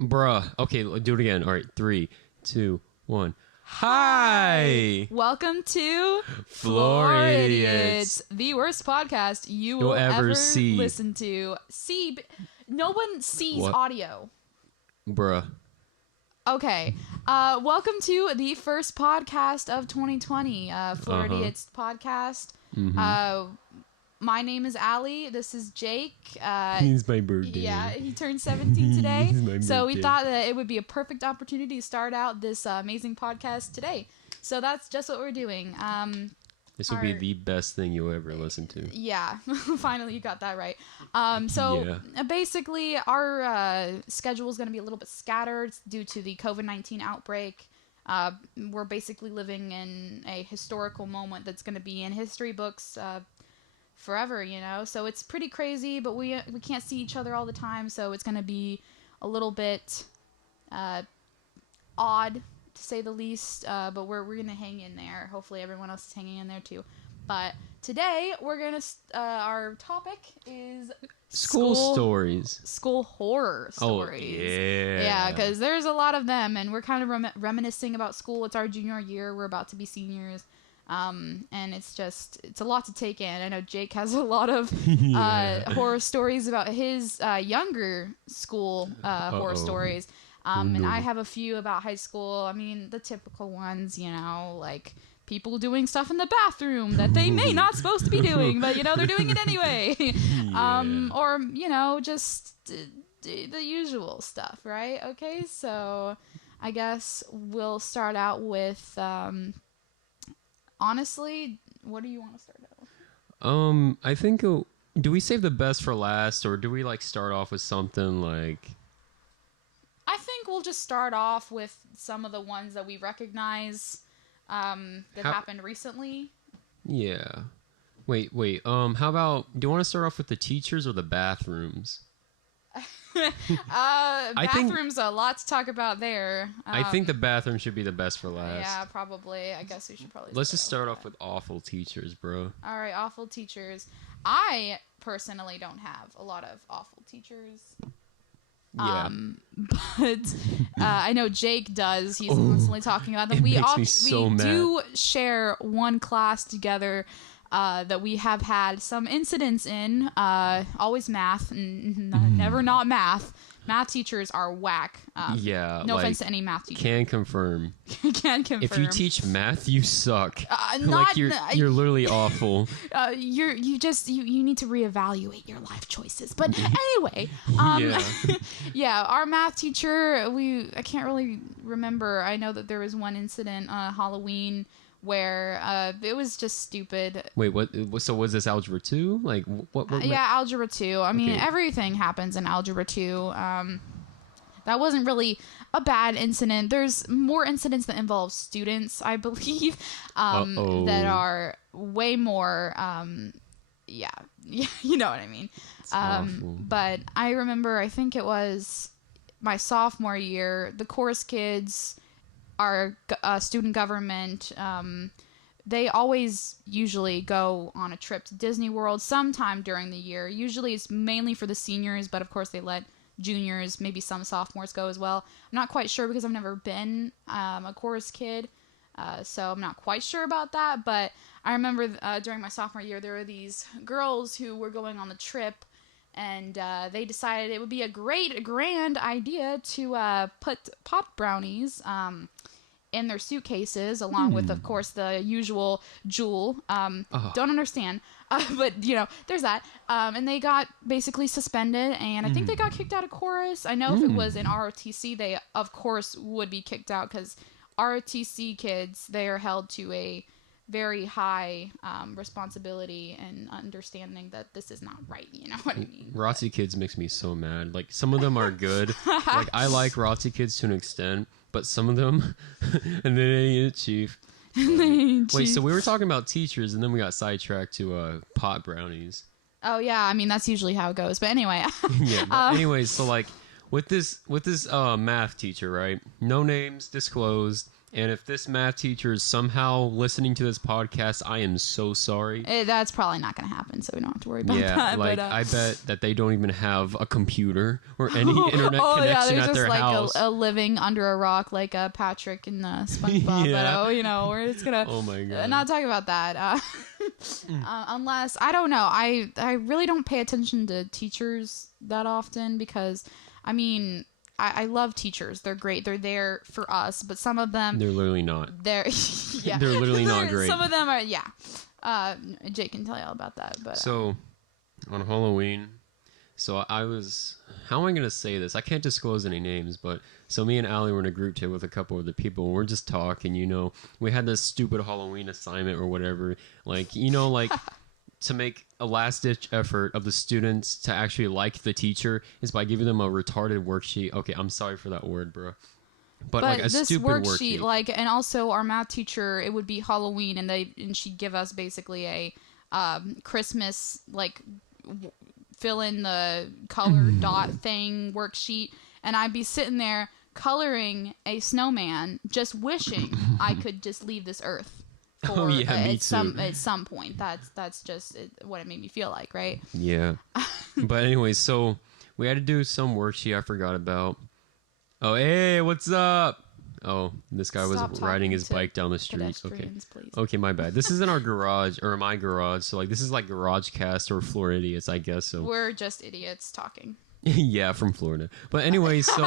Bruh. Okay, do it again. All right, 3, 2, 1. Hi! Hi! Welcome to Floridiots. the worst podcast you will You'll ever ever see. listen to. No one sees What? audio. Bruh. Okay. Welcome to the first podcast of 2020, Floridiots podcast. My name is Allie. This is Jake. It's my birthday. Yeah, he turned 17 today. It's my So we birthday. thought that it would be a perfect opportunity to start out this amazing podcast today. So that's just what we're doing. This will be the best thing you'll ever listen to. Yeah, finally you got that right. Yeah. Basically, our schedule is going to be a little bit scattered due to the COVID-19 outbreak. We're basically living in a historical moment that's going to be in history books forever, you know. So it's pretty crazy, but we can't see each other all the time, so it's going to be a little bit odd, to say the least, but we're gonna hang in there. Hopefully everyone else is hanging in there too. But today we're gonna our topic is School stories. school horror stories. Oh, yeah. Because there's a lot of them, and we're kind of reminiscing about school. It's our junior year. We're about to be seniors. And it's a lot to take in. I know Jake has a lot of horror stories about his younger school horror stories. And I have a few about high school. I mean, the typical ones, you know, like people doing stuff in the bathroom that they may not supposed to be doing, but, you know, they're doing it anyway. Or, you know, just the usual stuff, right? Okay, so I guess we'll start out with, honestly, what do you want to start out with? I think, do we save the best for last, or do we, like, start off with something like... I think we'll just start off with some of the ones that we recognize that happened recently. Yeah. Wait. How about, do you want to start off with the teachers or the bathrooms? Bathrooms, a lot to talk about there. I think the bathroom should be the best for last. Yeah, probably. I guess we should probably Let's just start off with awful teachers, bro. All right, awful teachers. I personally don't have a lot of awful teachers. Yeah. But I know Jake does. He's constantly talking about them. We do share one class together that we have had some incidents in. Always math, never not math. Math teachers are whack. Yeah. No offense to any math teacher. Can confirm. Can confirm. If you teach math, you suck. Not, you're literally awful. You need to reevaluate your life choices. But anyway, yeah, our math teacher, I can't really remember. I know that there was one incident Halloween where it was just stupid. Wait, what? So was this algebra 2? Like what yeah, algebra 2. I mean, everything happens in algebra 2. That wasn't really a bad incident. There's more incidents that involve students, I believe, that are way more yeah, you know what I mean. But I remember, I think it was my sophomore year, the chorus kids, our student government, they always usually go on a trip to Disney World sometime during the year. Usually it's mainly for the seniors, but of course they let juniors, maybe some sophomores go as well. I'm not quite sure because I've never been a chorus kid, so I'm not quite sure about that. But I remember during my sophomore year, there were these girls who were going on the trip, and they decided it would be a grand idea to put pop brownies in their suitcases, along with, of course, the usual jewel. Don't understand. But, you know, there's that. And they got basically suspended, and I think they got kicked out of chorus. I know if it was in ROTC, they, of course, would be kicked out, because ROTC kids, they are held to a very high responsibility and understanding that this is not right, you know what I mean? ROTC kids makes me so mad. Like, some of them are good. Like, I like ROTC kids to an extent, but some of them, and they ain't chief. Wait, so we were talking about teachers, and then we got sidetracked to pot brownies. Oh yeah, I mean that's usually how it goes. But anyway. Yeah. But anyways, so like with this math teacher, right? No names disclosed. And if this math teacher is somehow listening to this podcast, I am so sorry. That's probably not going to happen, so we don't have to worry about that. Yeah, like, I bet that they don't even have a computer or any internet connection at their house. A living under a rock like Patrick and SpongeBob. Yeah. But, we're just going to oh my God. Not talk about that. Unless, I don't know. I really don't pay attention to teachers that often because, I mean... I love teachers. They're great. They're there for us, but some of them... They're literally not. They're literally not great. Some of them are, yeah. Jake can tell you all about that. But So, on Halloween, I was... How am I going to say this? I can't disclose any names, but... So me and Allie were in a group chat with a couple of the people, and we're just talking, We had this stupid Halloween assignment or whatever. Like, to make a last-ditch effort of the students to actually like the teacher is by giving them a retarded worksheet. Okay, I'm sorry for that word, bro. But like a this stupid worksheet. Like, and also our math teacher, it would be Halloween, and she'd give us basically a Christmas, like, fill in the color dot thing worksheet, and I'd be sitting there coloring a snowman, just wishing I could just leave this earth. Me too. At some point, that's just what it made me feel like, right? Yeah. But anyway, so we had to do some worksheet I forgot about. Oh, hey, what's up? Oh, this guy was riding his bike down the street. Okay. Please. Okay, my bad. This is in our garage, or my garage. So, like, this is like Garage Cast or Floridiots, I guess. So we're just idiots talking. Yeah, from Florida. But anyway, so...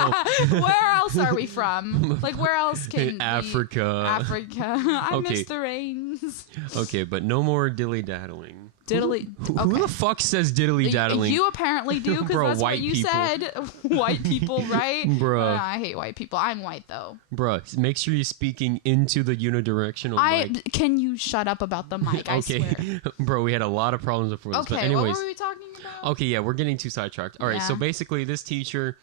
Where else are we from? Like, where else can Africa. I miss the rains. Okay, but no more dilly-daddling. Who the fuck says diddly-daddling? You apparently do, because that's what you said. White people, right? Bruh. I hate white people. I'm white, though. Bruh, make sure you're speaking into the unidirectional mic. Can you shut up about the mic? I swear. Bro, we had a lot of problems before this. Okay, but anyways, what were we talking about? Okay, yeah, we're getting too sidetracked. All right, so basically this teacher,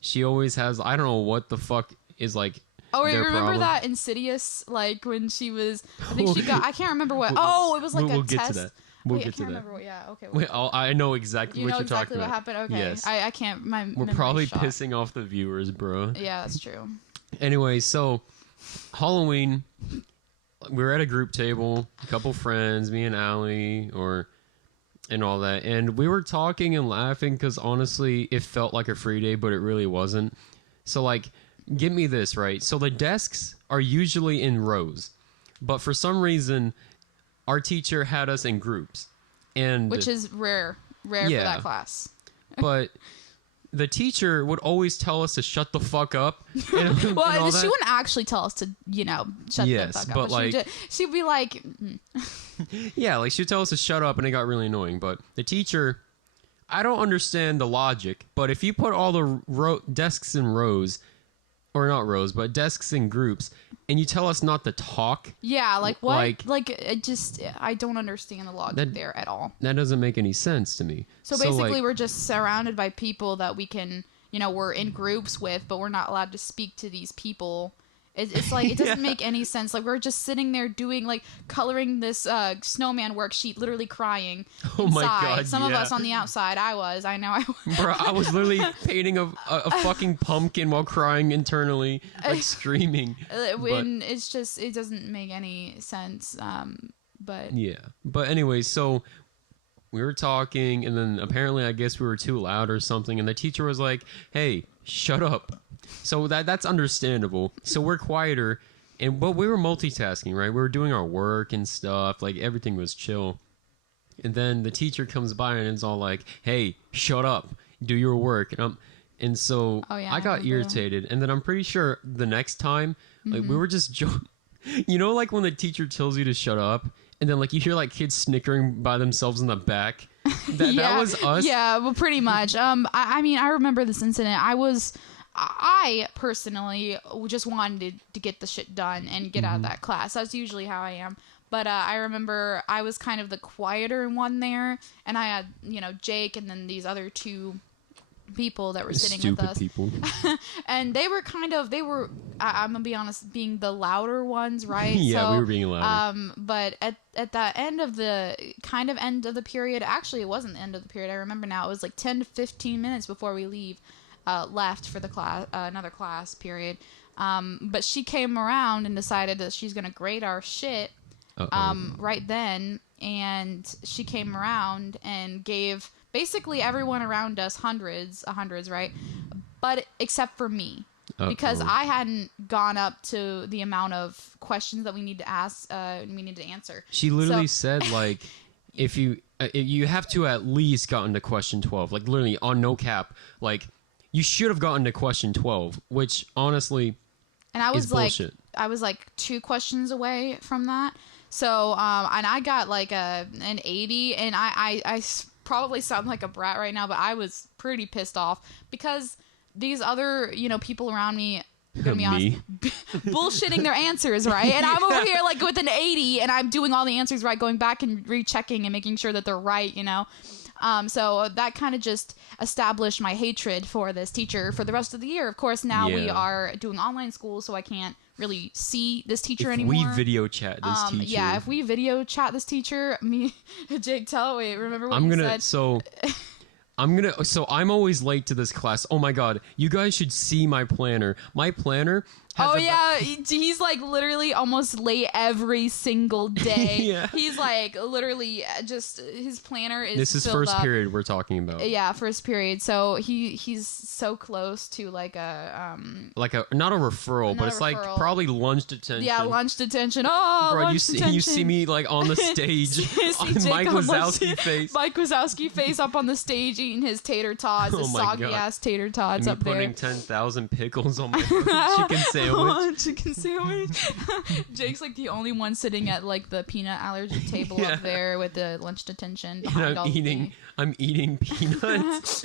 she always has, I don't know what the fuck is like... Oh, wait, remember that Insidious, like, when she was... I think she got... I can't remember what... it was like a test. We'll get to that. We'll get to that. Remember what, okay. Wait, I know exactly what you're exactly talking about. What happened? Okay. Yes. I can't... We're probably pissing off the viewers, bro. Yeah, that's true. Anyway, so Halloween, we were at a group table, a couple friends, me and Allie, and all that, and we were talking and laughing because honestly, it felt like a free day, but it really wasn't. So, like, get me this, right? So the desks are usually in rows, but for some reason... Our teacher had us in groups, which is rare for that class. But the teacher would always tell us to shut the fuck up. She wouldn't actually tell us to, shut the fuck up. But like, she'd be like, yeah, like she'd tell us to shut up, and it got really annoying. But the teacher, I don't understand the logic. But if you put all the desks in rows, or not rows, but desks in groups, and you tell us not to talk. Yeah, like what? Like it just, I don't understand the logic there at all. That doesn't make any sense to me. So basically, we're just surrounded by people that we can, we're in groups with, but we're not allowed to speak to these people. It's like, it doesn't make any sense. Like, we're just sitting there coloring this snowman worksheet, literally crying inside. Oh my God, Some of us on the outside. I know I was. Bro, I was literally painting a fucking pumpkin while crying internally, like screaming. When it's just, it doesn't make any sense. But yeah. But anyway, so we were talking, and then apparently I guess we were too loud or something, and the teacher was like, hey, shut up. So that's understandable. So we're quieter, but we were multitasking, right? We were doing our work and stuff. Like, everything was chill. And then the teacher comes by and it's all like, hey, shut up. Do your work. And so I got irritated. And then I'm pretty sure the next time, like, we were just like when the teacher tells you to shut up, and then like you hear like kids snickering by themselves in the back. That was us. Yeah, well, pretty much. I mean, I remember this incident. I personally just wanted to get the shit done and get out of that class. That's usually how I am. But I remember I was kind of the quieter one there, and I had, Jake and then these other two people that were sitting with us. People. And they were I'm gonna be honest, being the louder ones, right? Yeah, we were being louder. But at the end of the period, actually it wasn't the end of the period, I remember now, it was like 10 to 15 minutes before we leave. left for the class, another class period. But she came around and decided that she's gonna grade our shit right then, and she came around and gave basically everyone around us hundreds, right? But except for me. Because I hadn't gone up to the amount of questions that we need to ask, we need to answer. She literally said, like, if you have to at least gotten to question 12, like literally on no cap, like you should have gotten to question 12, which honestly, and I was is bullshit. I was like 2 questions away from that. So, and I got like an 80, and I probably sound like a brat right now, but I was pretty pissed off because these other, people around me, gonna be honest, bullshitting their answers, right? And I'm over here like with an 80, and I'm doing all the answers right, going back and rechecking and making sure that they're right, So that kind of just established my hatred for this teacher for the rest of the year. Of course, now we are doing online school, so I can't really see this teacher anymore. We video chat this teacher. Yeah, if we video chat this teacher, Jake, remember what you said? So I'm always late to this class. Oh my god, you guys should see my planner. My planner has he's like literally almost late every single day. Yeah. He's like literally just his planner is This is first period we're talking about. Yeah, first period. So he's so close to like a not a referral, but it's like probably lunch detention. Yeah, lunch detention. Oh, bro, lunch detention. You see me like on the stage. Mike Wazowski face. Mike Wazowski face up on the stage eating his tater tots, his soggy ass tater tots up there. Putting 10,000 pickles on my chicken sandwich. Chicken sandwich. Jake's like the only one sitting at like the peanut allergy table up there with the lunch detention. And I'm eating peanuts.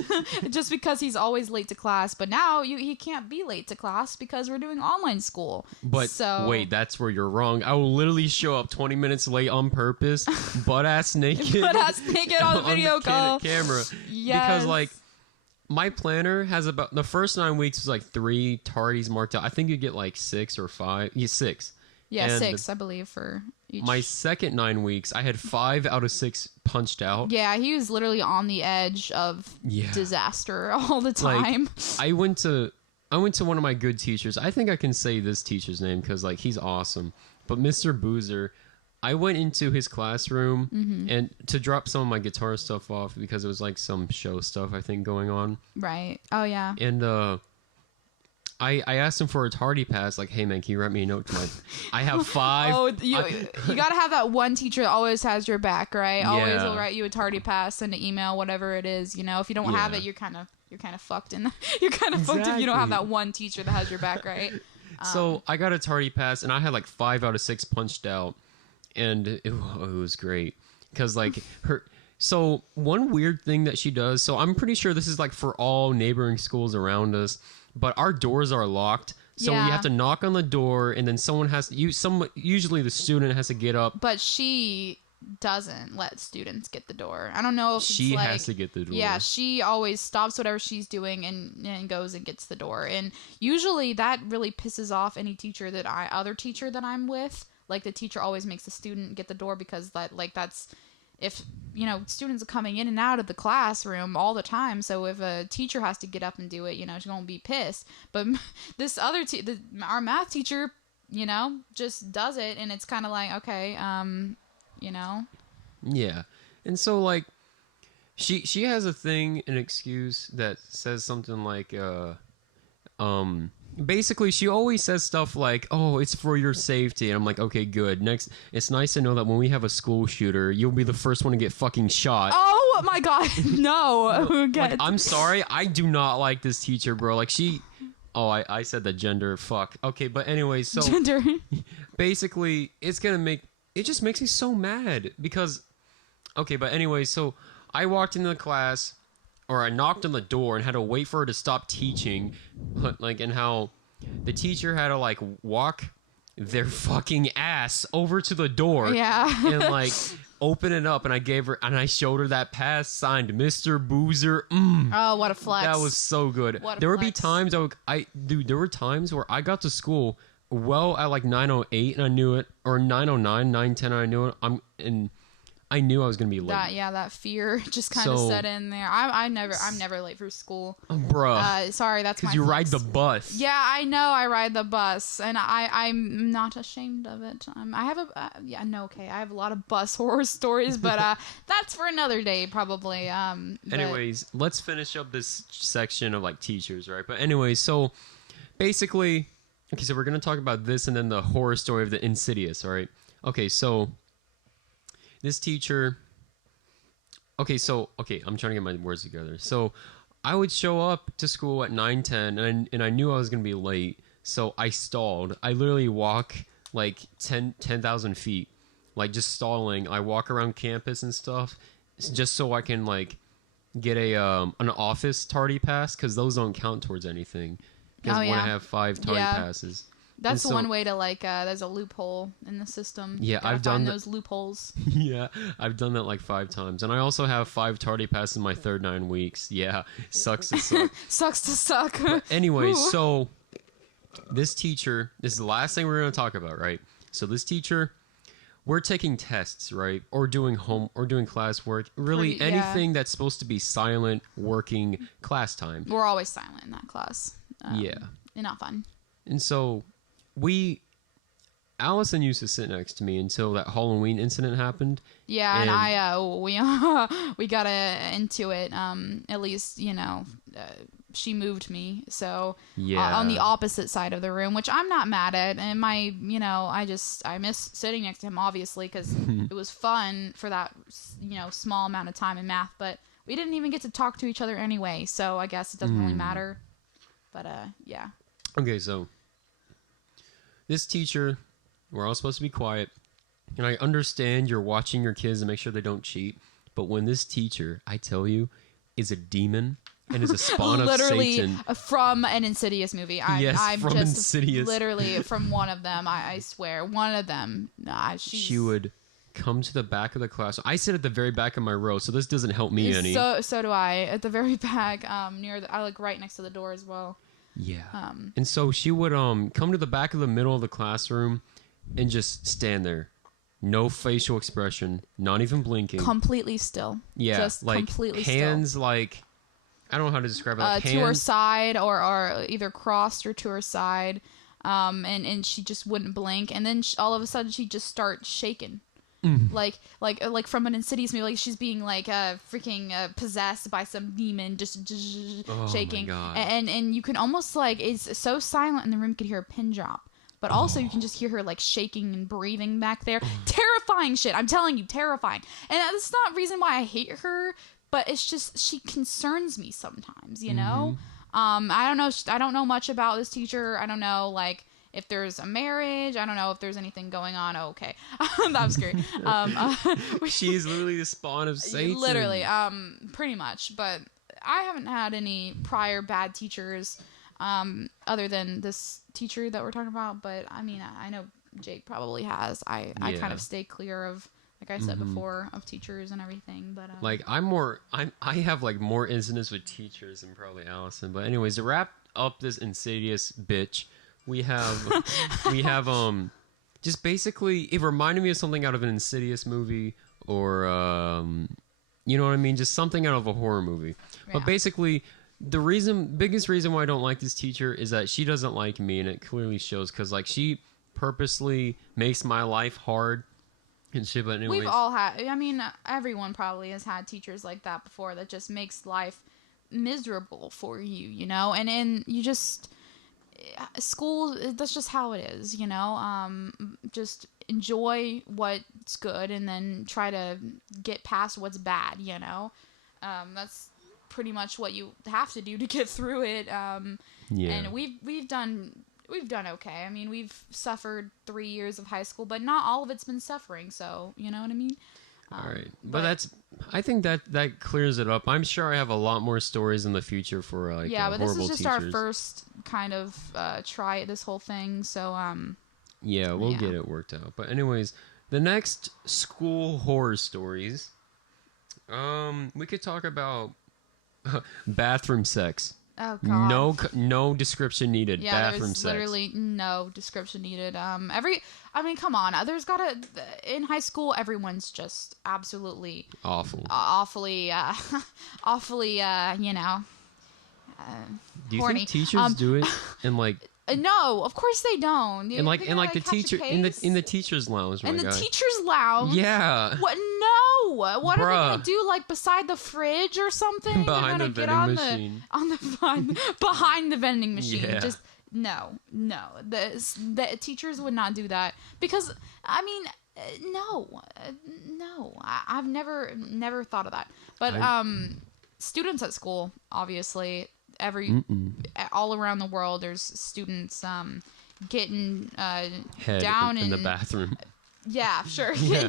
Just because he's always late to class, but now he can't be late to class because we're doing online school. But wait, that's where you're wrong. I will literally show up 20 minutes late on purpose, butt ass naked on the video call camera. Yes. Because like my planner has about the first 9 weeks was like 3 tardies marked out. I think you get like 6 or 5. Yeah, 6. Yeah, and 6, I believe, for each. My second 9 weeks, I had 5 out of 6 punched out. Yeah, he was literally on the edge of disaster all the time. Like, I went to one of my good teachers. I think I can say this teacher's name because like he's awesome. But Mr. Boozer, I went into his classroom and to drop some of my guitar stuff off because it was like some show stuff I think going on. Right. Oh yeah. And I asked him for a tardy pass. Like, hey man, can you write me a note tonight? I have 5. You gotta have that one teacher that always has your back, right? Always will write you a tardy pass, send an email, whatever it is. If you don't have it, you're kind of fucked. You're kind of fucked if you don't have that one teacher that has your back, right? So I got a tardy pass, and I had like 5 out of 6 punched out. And it was great because like so one weird thing that she does, so I'm pretty sure this is like for all neighboring schools around us, but our doors are locked, so we have to knock on the door, and then usually the student has to get up, but she doesn't let students get the door. I don't know if she has to get the door. Yeah, she always stops whatever she's doing and goes and gets the door, and usually that really pisses off any other teacher that I'm with. Like, the teacher always makes the student get the door because that's if, students are coming in and out of the classroom all the time. So if a teacher has to get up and do it, she's going to be pissed. But this other our math teacher, just does it. And it's kind of like, okay, Yeah. And so, like, she has an excuse that says something like, basically, she always says stuff like, oh, it's for your safety. And I'm like, okay, good. Next, it's nice to know that when we have a school shooter, you'll be the first one to get fucking shot. Oh, my God. No. Like, I'm sorry. I do not like this teacher, bro. Like, I said that gender. Fuck. Okay, but anyway, so. Gender. Basically, it just makes me so mad because. Okay, but anyway, so I walked into the class. Or I knocked on the door and had to wait for her to stop teaching, like, and how the teacher had to like walk their fucking ass over to the door, and like open it up, and I showed her that pass signed Mr. Boozer. Oh, what a flex! That was so good. There would be times there were times where I got to school well at like 9:08 and I knew it, or 9:09, 9:10 I knew it. I knew I was gonna be late. That fear just kind of set in there. I'm never late for school. Bruh. Sorry, that's because you ride the bus. Yeah, I know I ride the bus, and I'm not ashamed of it. I have I have a lot of bus horror stories, but that's for another day probably. Anyways, let's finish up this section of like teachers, right? But anyways, so basically, okay, so we're gonna talk about this and then the horror story of the Insidious, all right? Okay, so this teacher. Okay, I'm trying to get my words together. So I would show up to school at 9:10, and I knew I was gonna be late, so I stalled. I literally walk like 10,000 feet, like just stalling. I walk around campus and stuff, just so I can like get an office tardy pass, because those don't count towards anything. Because when I have 5 tardy passes. That's one way to like. There's a loophole in the system. Yeah, I've done those loopholes. Yeah, I've done that like 5 times, and I also have 5 tardy passes in my third 9 weeks. Yeah, sucks to suck. Sucks to suck. But anyway, so this teacher. This is the last thing we're gonna talk about, right? So this teacher, we're taking tests, right, or doing classwork. Really, anything that's supposed to be silent, working class time. We're always silent in that class. Yeah, and not fun. And so. Allison used to sit next to me until that Halloween incident happened. Yeah, and we got into it. At least, she moved me. So on the opposite side of the room, which I'm not mad at. And I miss sitting next to him, obviously, because it was fun for that, small amount of time in math. But we didn't even get to talk to each other anyway. So I guess it doesn't really matter. But yeah. Okay, so. This teacher, we're all supposed to be quiet, and I understand you're watching your kids to make sure they don't cheat, but when this teacher, I tell you, is a demon and is a spawn of Satan. Literally from an Insidious movie. Insidious. Literally from one of them, I swear. One of them. She would come to the back of the class. I sit at the very back of my row, so this doesn't help me any. So do I. At the very back, I like right next to the door as well. Yeah. And so she would come to the back of the middle of the classroom and just stand there. No facial expression, not even blinking. Completely still. Yeah. Just like completely hands still. like I don't know how to describe it. Like to her side or either crossed or to her side. And she just wouldn't blink, and then all of a sudden she'd just start shaking. Like from an Insidious movie, like she's being like freaking possessed by some demon, just shaking. My God. And you can almost like, it's so silent in the room, you could hear a pin drop, but also you can just hear her like shaking and breathing back there. Terrifying shit, I'm telling you, terrifying. And that's not reason why I hate her, but it's just she concerns me sometimes, you know. I don't know much about this teacher. I don't know like if there's a marriage. I don't know if there's anything going on. Oh, okay. That was scary. She's literally the spawn of Satan. Literally, pretty much. But I haven't had any prior bad teachers, other than this teacher that we're talking about. But I mean, I know Jake probably has. I kind of stay clear of, like I said before, of teachers and everything. But like I have like more incidents with teachers than probably Allison. But anyways, to wrap up this Insidious bitch. We have just basically, it reminded me of something out of an Insidious movie, or you know what I mean, just something out of a horror movie. Yeah. But basically, the biggest reason why I don't like this teacher is that she doesn't like me, and it clearly shows, because like she purposely makes my life hard and shit. But anyways, we've all had. I mean, everyone probably has had teachers like that before that just makes life miserable for you, you know, and you just. School, that's just how it is, you know. Just enjoy what's good and then try to get past what's bad, you know. That's pretty much what you have to do to get through it. And we've done okay. I mean, we've suffered 3 years of high school, but not all of it's been suffering, so you know what I mean. All right, but I think that clears it up. I'm sure I have a lot more stories in the future for like but this is just teachers. our first kind of try at this whole thing. So we'll get it worked out. But anyways, the next school horror stories, we could talk about bathroom sex. Oh God. No description needed. Yeah, bathroom there's sex. literally no description needed. I mean, come on. There's gotta in high school, everyone's just absolutely awfully, awfully, you know, do you horny. think teachers do it in like? No, of course they don't. And like the teacher in the teacher's lounge. In the teacher's lounge. Yeah. What? No. What Bruh. are they gonna do? Like beside the fridge or something? Behind the vending machine. Behind the vending machine. Yeah. Just no. The teachers would not do that because I mean, no. I've never thought of that. But students at school, obviously. All around the world, there's students getting head down in the bathroom. Yeah, sure. Yeah.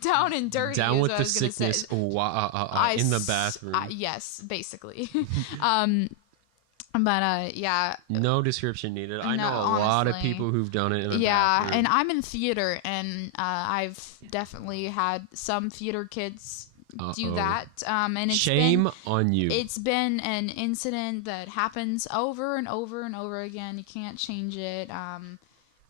down and dirty. Down with the sickness in the bathroom. Yes, basically. But yeah. No description needed. I know a lot of people who've done it in the bathroom. Yeah, and I'm in theater, and I've definitely had some theater kids do that. And it's shame on you. It's been an incident that happens over and over and over again. You can't change it.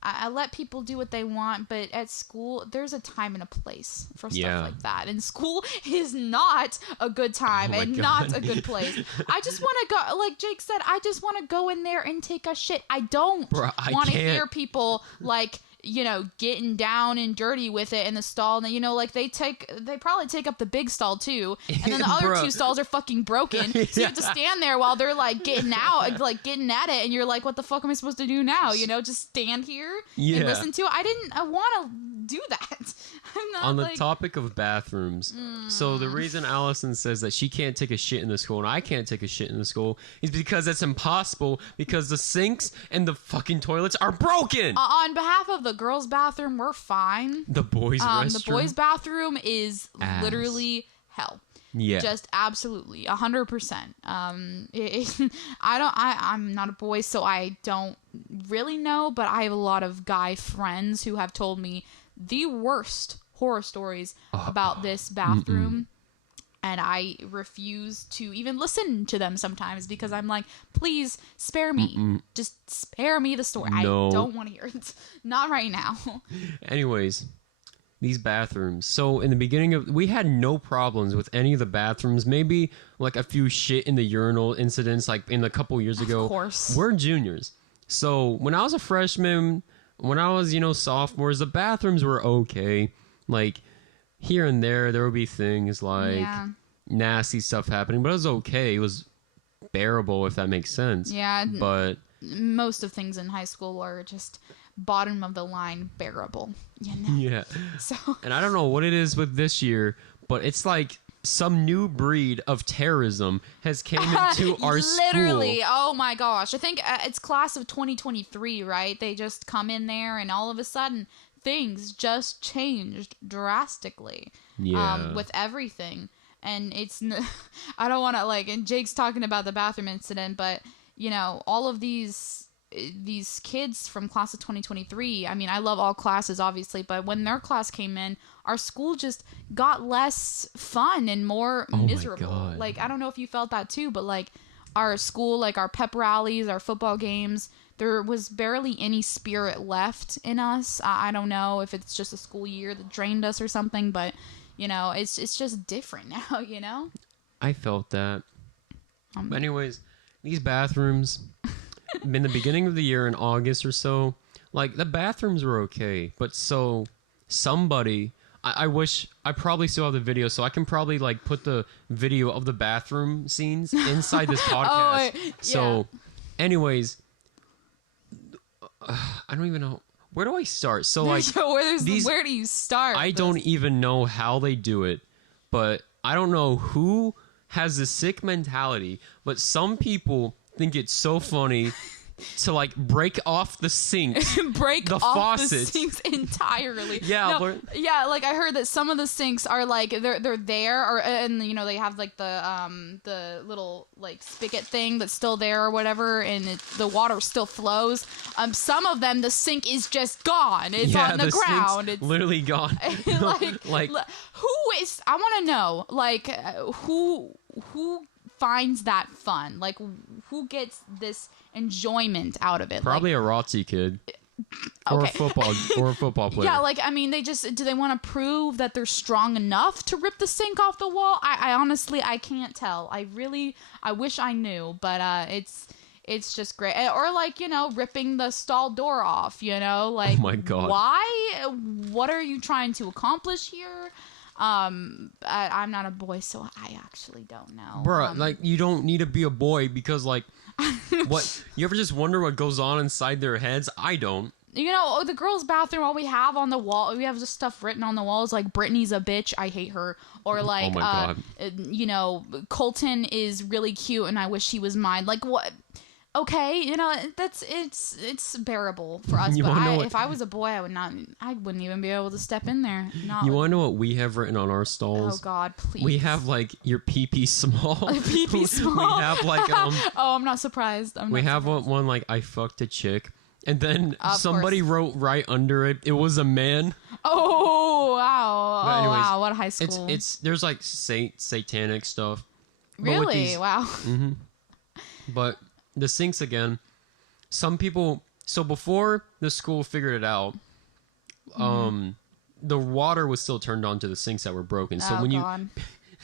I let people do what they want, but at school, there's a time and a place for stuff like that. And school is not a good time and not a good place. I just want to go, like Jake said, I just want to go in there and take a shit. I don't want to hear people like, you know, getting down and dirty with it in the stall. And, you know, like they probably take up the big stall too. And then the other two stalls are fucking broken. So you have to stand there while they're like getting out, like getting at it. And you're like, what the fuck am I supposed to do now? You know, just stand here and listen to it. I didn't want to do that. I'm not on the topic of bathrooms. So the reason Allison says that she can't take a shit in the school and I can't take a shit in the school is because it's impossible because the sinks and the fucking toilets are broken. On behalf of the girls' bathroom, we're fine. The boys' restroom? The boys' bathroom is literally hell. Yeah. Just absolutely 100%. I'm not a boy, so I don't really know, but I have a lot of guy friends who have told me the worst horror stories about this bathroom. And I refuse to even listen to them sometimes because I'm like, please spare me. Just spare me the story. No. I don't want to hear it. Not right now. Anyways, these bathrooms. So in the beginning we had no problems with any of the bathrooms. Maybe like a few shit in the urinal incidents like in a couple years ago. Of course. We're juniors. So when I was a freshman, when I was, sophomores, the bathrooms were okay. Like here and there would be things like nasty stuff happening, but it was okay. It was bearable, if that makes sense. Yeah. But most of things in high school are just bottom of the line bearable. Yeah. So. And I don't know what it is with this year, but it's like some new breed of terrorism has came into our literally school. Oh my gosh, I think it's class of 2023, right? They just come in there and all of a sudden things just changed drastically with everything. And it's I don't want to and Jake's talking about the bathroom incident, but all of these kids from class of 2023, I mean, I love all classes obviously, but when their class came in, our school just got less fun and more miserable. My God. Like, I don't know if you felt that too, but our school, our pep rallies, our football games, there was barely any spirit left in us. I don't know if it's just a school year that drained us or something, but it's just different now. I felt that. But anyways, these bathrooms in the beginning of the year in August or so, the bathrooms were okay, but so somebody, I wish I probably still have the video, so I can probably put the video of the bathroom scenes inside this podcast. So anyways, I don't even know. Where do I start? So where do you start? I don't even know how they do it, but I don't know who has this sick mentality, but some people think it's so funny to break off the sinks, the faucets, the sinks entirely. Yeah, I heard that some of the sinks are they're there, or and they have the little spigot thing that's still there or whatever, and the water still flows. Some of them the sink is just gone. It's on the ground. It's literally gone. Who is? I want to know who finds that fun? Like, who gets this enjoyment out of it? Probably a ROTC kid. Or a football player. Yeah, like, I mean, do they want to prove that they're strong enough to rip the sink off the wall? I honestly, I can't tell. I wish I knew, but it's just great. Or like, ripping the stall door off, like, oh my God. Why? What are you trying to accomplish here? I'm not a boy, so I actually don't know. Bruh, like, you don't need to be a boy because, like, what? You ever just wonder what goes on inside their heads? I don't. The girls' bathroom, all we have on the wall, we have just stuff written on the walls like, Brittany's a bitch, I hate her. Or like, oh my God. Colton is really cute and I wish he was mine. Like, what? Okay, it's bearable for us. But if I was a boy, I wouldn't even be able to step in there. You want to know what we have written on our stalls? Oh God, please. We have like your pee small. Pee small. We have like oh, I'm not surprised. We have one like I fucked a chick, and then somebody wrote right under it. It was a man. Oh wow! But anyways, wow! What high school? It's there's like satanic stuff. Really? Wow. Mm-hmm. But the sinks again. Some people. So before the school figured it out, the water was still turned on to the sinks that were broken. So when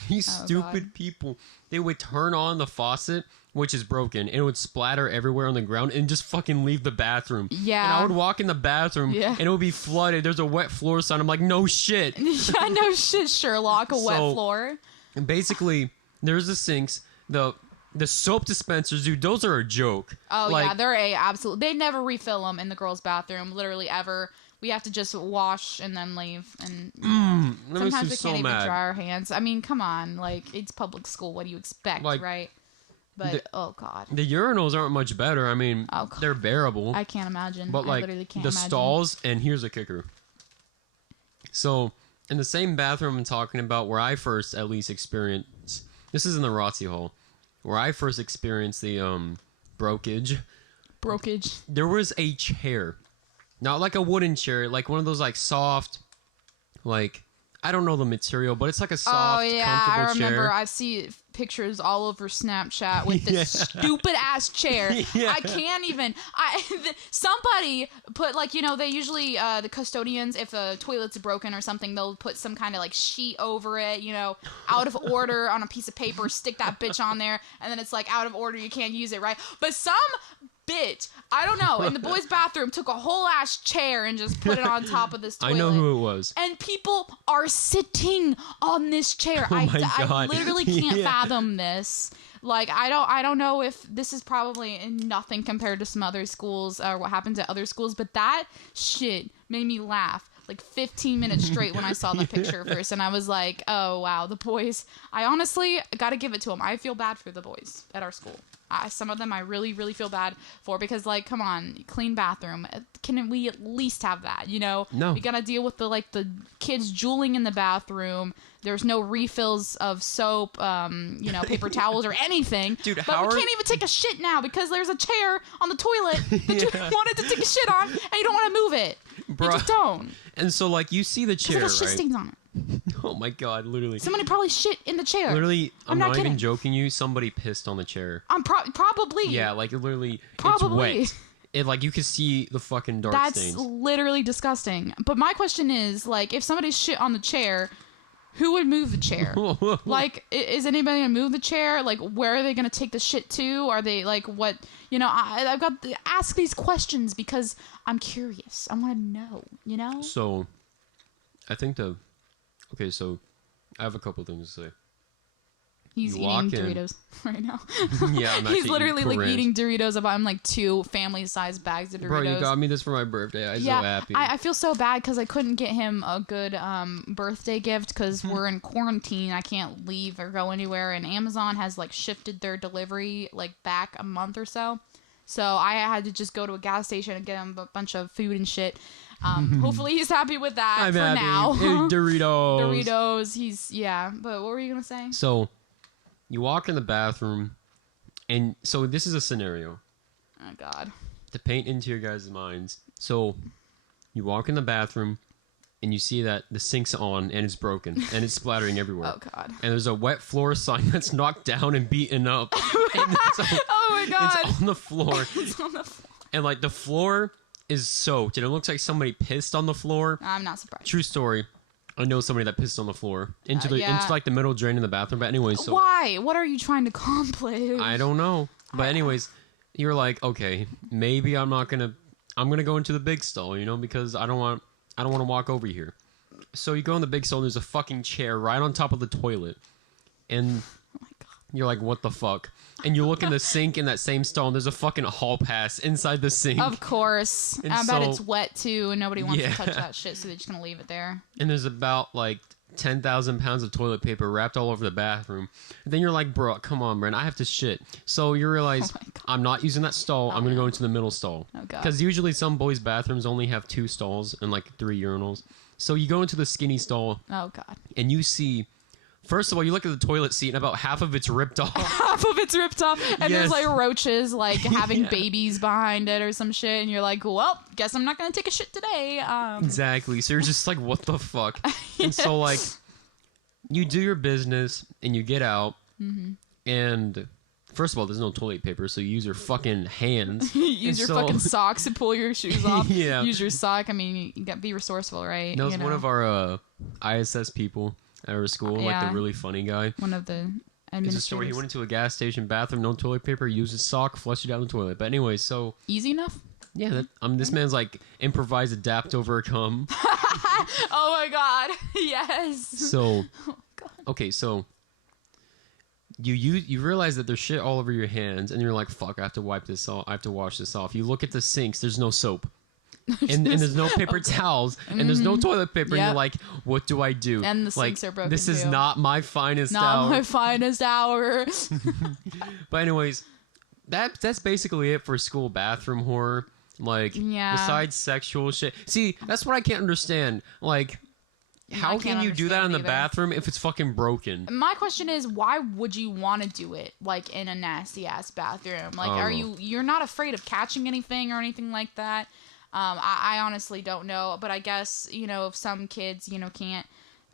these stupid people, they would turn on the faucet, which is broken, and it would splatter everywhere on the ground and just fucking leave the bathroom. Yeah. And I would walk in the bathroom and it would be flooded. There's a wet floor sign. I'm like, no shit. Yeah, no shit, Sherlock. Wet floor. And basically, there's the sinks. The soap dispensers, dude, those are a joke. Oh, yeah, they're absolute. They never refill them in the girls' bathroom, literally ever. We have to just wash and then leave. And sometimes we can't even dry our hands. I mean, come on. Like, it's public school. What do you expect, right? But, oh, God. The urinals aren't much better. I mean, they're bearable. I can't imagine. But, like, I literally can't the imagine. stalls, and here's a kicker. So, in the same bathroom I'm talking about where I first at least experienced, this is in the ROTC hall, where I first experienced the brokage. There was a chair. Not like a wooden chair, like one of those like soft, like, I don't know the material, but it's like a soft, comfortable chair. I remember. I see pictures all over Snapchat with this stupid ass chair. I can't even. Somebody put like, they usually the custodians, if a toilet's broken or something, they'll put some kind of like sheet over it, out of order on a piece of paper, stick that bitch on there, and then it's like out of order, you can't use it, right? But some bitch, I don't know, in the boys' bathroom took a whole ass chair and just put it on top of this toilet. I know who it was. And people are sitting on this chair. Oh my God. I literally can't fathom this. Like, I don't know if this is probably nothing compared to some other schools or what happens at other schools, but that shit made me laugh like 15 minutes straight when I saw the picture first, and I was like, oh wow, the boys. I honestly gotta give it to them. I feel bad for the boys at our school. Some of them I really, really feel bad for because, like, come on, clean bathroom. Can we at least have that, No. We gotta deal with the kids drooling in the bathroom. There's no refills of soap, paper towels or anything. Dude, we can't even take a shit now because there's a chair on the toilet that you wanted to take a shit on and you don't want to move it. Bruh. You just don't. And so, like, you see the chair, right? Shit stains on it. Oh my God, literally. Somebody probably shit in the chair. Literally, I'm not even joking you. Somebody pissed on the chair. Probably. Yeah, like, literally, probably. It's wet. It, like, you can see the fucking dark stains. That's literally disgusting. But my question is, like, if somebody's shit on the chair, who would move the chair? Like, is anybody gonna move the chair? Like, where are they gonna take the shit to? Are they, like, what? I've got to ask these questions because I'm curious. I want to know, So, I think okay, so I have a couple things to say. He's eating Doritos right now. Yeah, I'm he's literally like eating Doritos. I bought him like 2 family-sized bags of Doritos. Bro, you got me this for my birthday. I'm so happy. I feel so bad because I couldn't get him a good birthday gift because we're in quarantine. I can't leave or go anywhere, and Amazon has like shifted their delivery like back a month or so. So I had to just go to a gas station and get him a bunch of food and shit. Hopefully he's happy with that I'm for happy. now. Doritos. But what were you gonna say? So, you walk in the bathroom, and so this is a scenario. Oh God. To paint into your guys' minds. So, you walk in the bathroom, and you see that the sink's on and it's broken and it's splattering everywhere. Oh God! And there's a wet floor sign that's knocked down and beaten up. And oh my God! It's on the floor. It's on the floor. And like the floor is soaked, and it looks like somebody pissed on the floor. I'm not surprised. True story. I know somebody that pissed on the floor into like the middle drain in the bathroom. But anyway, so why? What are you trying to accomplish? I don't know. But anyways, you're like, okay, maybe I'm gonna go into the big stall, because I don't want to walk over here. So you go in the big stall, and there's a fucking chair right on top of the toilet, and oh my God. You're like, what the fuck? And you look in the sink in that same stall, and there's a fucking hall pass inside the sink. Of course. And I bet it's wet, too, and nobody wants to touch that shit, so they're just going to leave it there. And there's about, 10,000 pounds of toilet paper wrapped all over the bathroom. And then you're like, bro, come on, Brent, I have to shit. So you realize, I'm not using that stall. I'm going to go into the middle stall. Oh, God. Because usually some boys' bathrooms only have 2 stalls and, 3 urinals. So you go into the skinny stall. Oh, God. And you see... First of all, you look at the toilet seat and about half of it's ripped off. Half of it's ripped off. And there's roaches having babies behind it or some shit. And you're like, well, guess I'm not going to take a shit today. Exactly. So you're just like, what the fuck? And so you do your business and you get out. Mm-hmm. And first of all, there's no toilet paper. So you use your fucking hands. Use your fucking socks to pull your shoes off. Yeah. Use your sock. I mean, you got to be resourceful, right? That was one of our ISS people. At our school, the really funny guy. One of the administrators. It's a story. He went into a gas station bathroom, no toilet paper, used his sock, flushed it down the toilet. But anyway, so... Easy enough? Yeah, this man's improvise, adapt, overcome. Oh my God, yes. So, okay, so... You realize that there's shit all over your hands, and you're like, fuck, I have to wipe this off. I have to wash this off. You look at the sinks, there's no soap. And there's no paper towels, and there's no toilet paper, and you're like, what do I do? And the sinks are broken, this is not my finest hour. Not my finest hour. But anyways, that's basically it for school bathroom horror. Besides sexual shit. See, that's what I can't understand. How can you do that in the bathroom if it's fucking broken? My question is, why would you want to do it, in a nasty-ass bathroom? You're not afraid of catching anything or anything like that? I honestly don't know, but I guess, if some kids, can't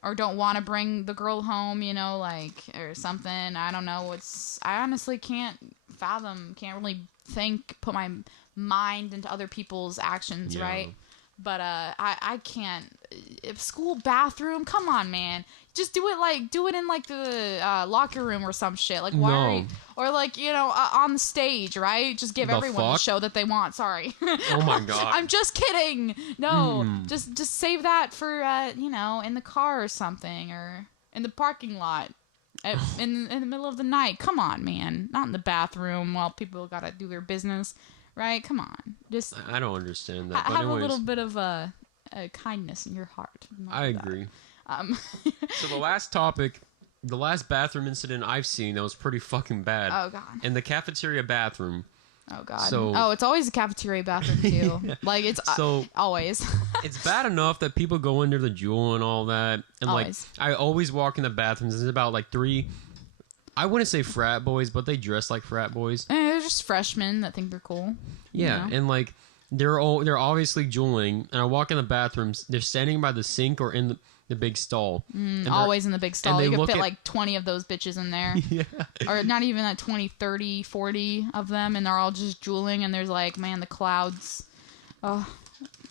or don't want to bring the girl home, or something, I don't know. I honestly can't really put my mind into other people's actions, right? But I can't. If school bathroom, come on, man. Just do it do it in the locker room or some shit. Why are you, or on the stage, right? Just give everyone the show that they want. Sorry. Oh my God. I'm just kidding. No, just save that for in the car or something, or in the parking lot. In the middle of the night. Come on, man. Not in the bathroom while people gotta do their business. Right? Come on. Just I don't understand that. Have a little bit of a kindness in your heart. I agree. So the last bathroom incident I've seen that was pretty fucking bad. Oh God. In the cafeteria bathroom. Oh God. It's always a cafeteria bathroom too. It's always. It's bad enough that people go into the Jewel and all that, and always. I always walk in the bathrooms. There's about 3. I wouldn't say frat boys, but they dress like frat boys. They're just freshmen that think they're cool. Yeah, and they're obviously jeweling. And I walk in the bathrooms. They're standing by the sink or in the big stall. Always in the big stall. You can fit 20 of those bitches in there. Yeah. Or not even 20, 30, 40 of them, and they're all just jeweling. And there's the clouds. Oh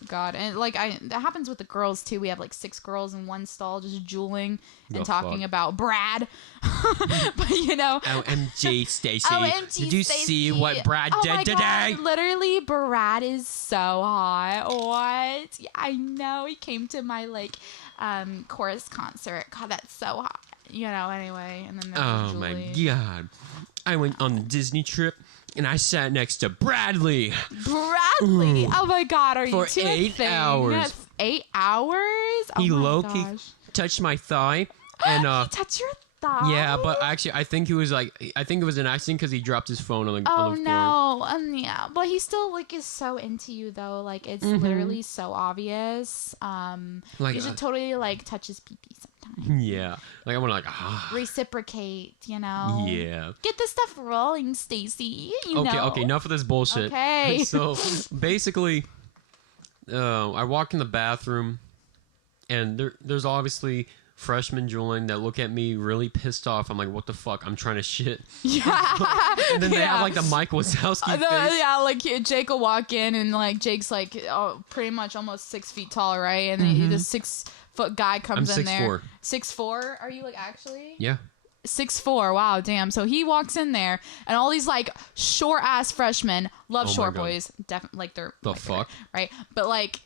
God. And that happens with the girls too. We have 6 girls in one stall just jeweling and talking about Brad. But OMG, Stacy. Did you see what Brad did today? God, literally, Brad is so hot. What? Yeah, I know. He came to my chorus concert. God, that's so hot. Anyway, and then oh my God. I went on the Disney trip. And I sat next to Bradley. Bradley? Oh my God, are you for 8 hours? That's 8 hours? Oh he low-key touched my thigh. And he touched your thigh? Yeah, but actually, I think it was an accident because he dropped his phone on the floor. Oh no, yeah, but he still is so into you though. It's literally so obvious. You should totally touch his pee-pee sometime. Yeah, I want to reciprocate. Yeah. Get this stuff rolling, Stacy. Okay, enough of this bullshit. Okay. So basically, I walk in the bathroom. and there's obviously freshmen drooling that look at me really pissed off. I'm like, what the fuck? I'm trying to shit. Yeah. And then they have like the Mike Wazowski face. Yeah, like Jake will walk in and like Jake's like pretty much almost 6 feet tall, right? And then the 6-foot guy comes in there. 6'4". Are you like actually? Yeah. 6'4". Wow, damn. So he walks in there, and all these like short ass freshmen love short boys. Definitely, like they're the fuck, right? But like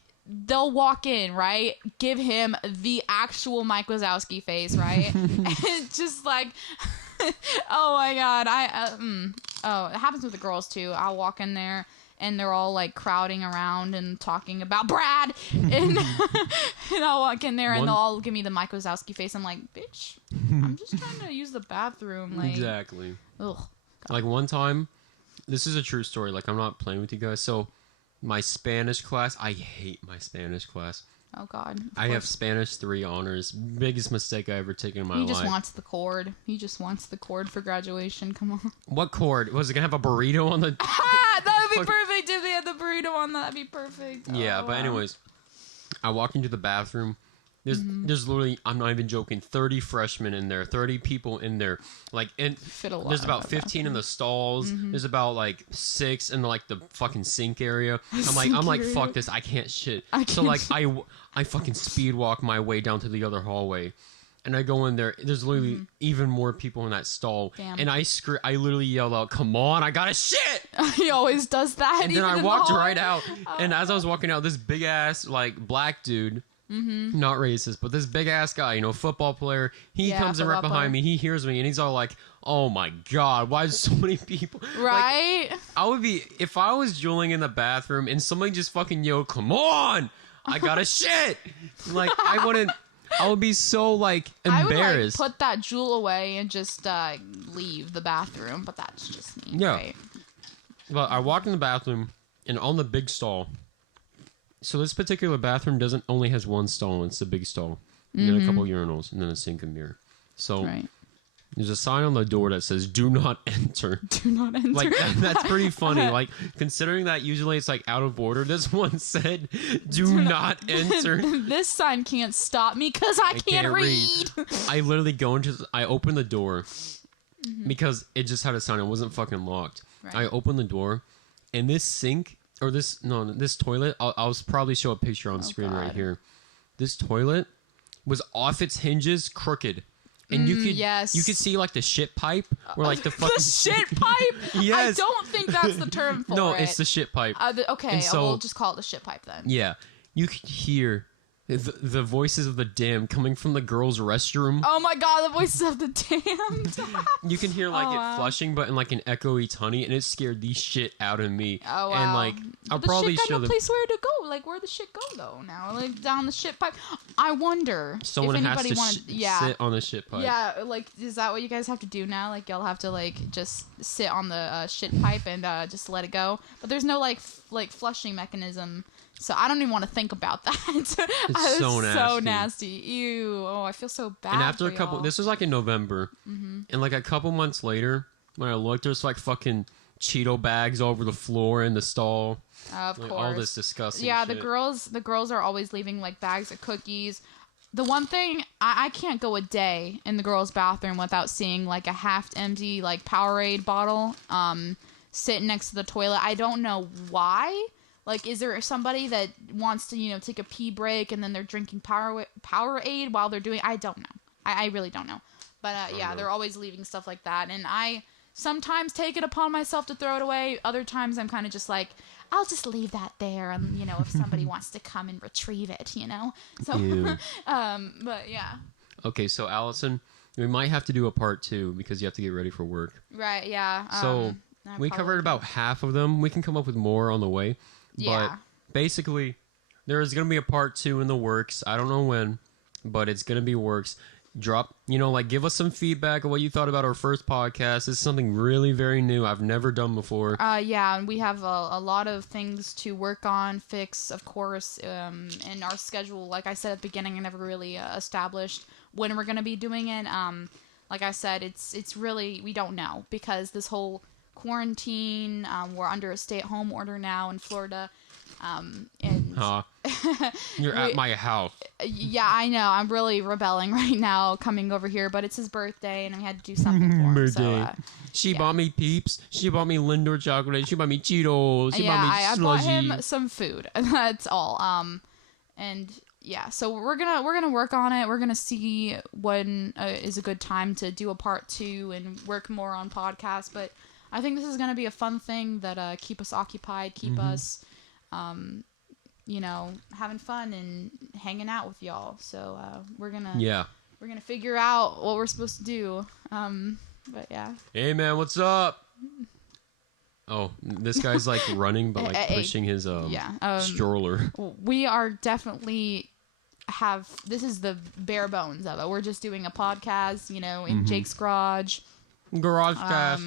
they'll walk in, right? Give him the actual Mike Wazowski face, right? And just like, oh my god, it happens with the girls too. I'll walk in there. And they're all like crowding around and talking about Brad, and I'll walk in there and they'll all give me the Mike Wazowski face. I'm like, bitch, I'm just trying to use the bathroom. Like, exactly. Ugh. Like one time, this is a true story. Like I'm not playing with you guys. So my Spanish class, I hate my Spanish class. Oh God. I have Spanish 3 honors. Biggest mistake I ever taken in my life. He just wants the cord. He just wants the cord for graduation. Come on. What cord? Was it gonna have a burrito on the? That would be perfect if they had the burrito on. That'd be perfect. Yeah, but anyways, I walk into the bathroom. There's literally, I'm not even joking, 30 freshmen in there, 30 people in there. Like, and there's about 15 in the stalls. There's about like 6 in like the fucking sink area. I'm like, fuck this, I can't shit. So like, I fucking speed walk my way down to the other hallway. And I go in there. There's literally even more people in that stall. Damn. And I literally yelled out, "Come on, I gotta shit!" He always does that. And then I walked right out. And as I was walking out, this big ass like black dude, not racist, but this big ass guy, you know, football player, he comes in right behind me. He hears me, and he's all like, "Oh my god, why is so many people?" Right? Like, I would be, if I was drooling in the bathroom and somebody just fucking yelled, "Come on, I gotta shit!" Like I wouldn't. I would be so like embarrassed. I would like put that jewel away and just leave the bathroom, but that's just me. Yeah. Right? But I walked in the bathroom, and on the big stall. So this particular bathroom only has one stall. It's the big stall, and then a couple urinals, and then a sink and mirror. So there's a sign on the door that says "Do not enter." Do not enter. Like that's pretty funny. Like considering that usually it's like out of order. This one said "Do not enter." This sign can't stop me because I can't read. I literally I open the door because it just had a sign. It wasn't fucking locked. Right. I open the door, and this sink or this toilet. I'll probably show a picture on screen right here. This toilet was off its hinges, crooked. And you could see like the shit pipe or like the fucking the shit pipe. Yes. I don't think that's the term for it. No, it's the shit pipe. Okay, so, we'll just call it the shit pipe then. Yeah, you could hear the voices of the damned coming from the girls' restroom. Oh my god, the voices of the damned. You can hear like it flushing, but in like an echoey tunnel, and it scared the shit out of me. Oh wow. And like I'll probably show them. The place where to go. Like where the shit go though now? Like down the shit pipe. I wonder someone if has anybody to sit on the shit pipe. Yeah, like is that what you guys have to do now? Like y'all have to like just sit on the shit pipe and just let it go. But there's no like flushing mechanism. So I don't even want to think about that. It's so nasty. So nasty. Ew. Oh, I feel so bad. And after a couple, this was like in November, and like a couple months later, when I looked, there's like fucking Cheeto bags all over the floor in the stall. Of like, course. All this disgusting. Yeah, shit. the girls are always leaving like bags of cookies. The one thing I can't go a day in the girls' bathroom without seeing like a half-empty like Powerade bottle sitting next to the toilet. I don't know why. Like, is there somebody that wants to, take a pee break and then they're drinking Powerade while they're doing? I don't know. I really don't know. But yeah, they're always leaving stuff like that, and I sometimes take it upon myself to throw it away. Other times I'm kind of just like, I'll just leave that there, and if somebody wants to come and retrieve it, So, but yeah. Okay, so Allison, we might have to do a part 2 because you have to get ready for work. Right. Yeah. So we covered about half of them. We can come up with more on the way. Yeah. But basically, there is going to be a part 2 in the works. I don't know when, but it's going to be works. Drop, give us some feedback of what you thought about our first podcast. This is something really very new I've never done before. Yeah, and we have a lot of things to work on, fix, of course, and our schedule, like I said at the beginning, I never really established when we're going to be doing it. Like I said, it's really, we don't know, because this whole quarantine. We're under a stay-at-home order now in Florida. And you're at my house. Yeah, I know. I'm really rebelling right now coming over here, but it's his birthday and we had to do something for him. Birthday. So, she bought me Peeps. She bought me Lindor chocolate. She bought me Cheetos. She bought me I Sludgy. bought him some food. That's all. And yeah, so we're gonna work on it. We're gonna see when is a good time to do a part 2 and work more on podcasts. But I think this is gonna be a fun thing that keep us occupied, keep us having fun and hanging out with y'all. So we're gonna figure out what we're supposed to do. But yeah. Hey man, what's up? Oh, this guy's like running, but like pushing his stroller. We are definitely this is the bare bones of it. We're just doing a podcast, in Jake's garage. Cast.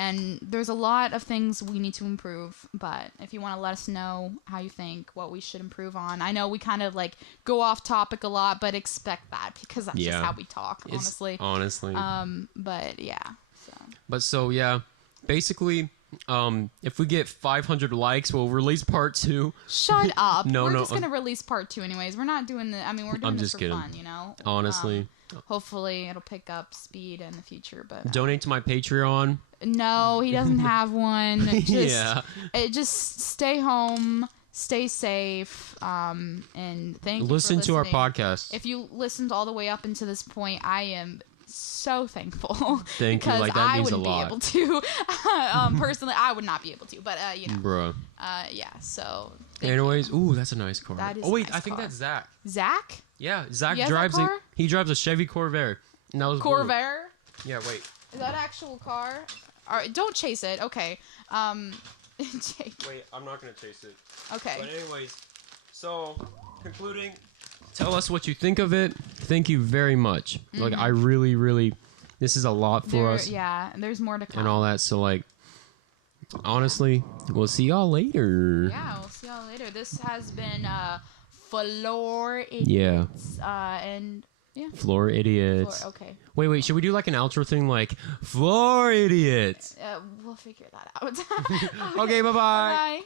And there's a lot of things we need to improve, but if you want to let us know how you think, what we should improve on. I know we kind of like go off topic a lot, but expect that because that's just how we talk, honestly. But yeah. Basically, if we get 500 likes, we'll release part 2. Shut up. We're just going to release part 2 anyways. We're not doing we're doing this for kidding. fun, Honestly. Hopefully it'll pick up speed in the future, but donate to my Patreon. No, he doesn't have one. Just stay home, stay safe, and thank you for listening to our podcast. If you listened all the way up until this point, I am so thankful. Thank you. Like, that means a lot. I wouldn't be able to. Personally, I would not be able to, but Bruh. Yeah. So. Anyways, ooh, that's a nice car. That is I nice think car. That's Zach. Zach? Yeah, Zach drives it. He drives a Chevy Corvair. And that was Corvair? Yeah, wait. Is that an actual car? All right, don't chase it. Okay. Jake. Wait, I'm not gonna chase it. Okay. But anyways, so concluding, tell us what you think of it. Thank you very much. Like, I really, really, this is a lot for us. Yeah, there's more to come. And all that. So like, honestly, we'll see y'all later. Yeah, we'll see y'all later. This has been Floridiots. Yeah. And yeah. Floridiots. Okay. Wait. Should we do like an outro thing like Floridiots? We'll figure that out. Okay, bye-bye. Bye.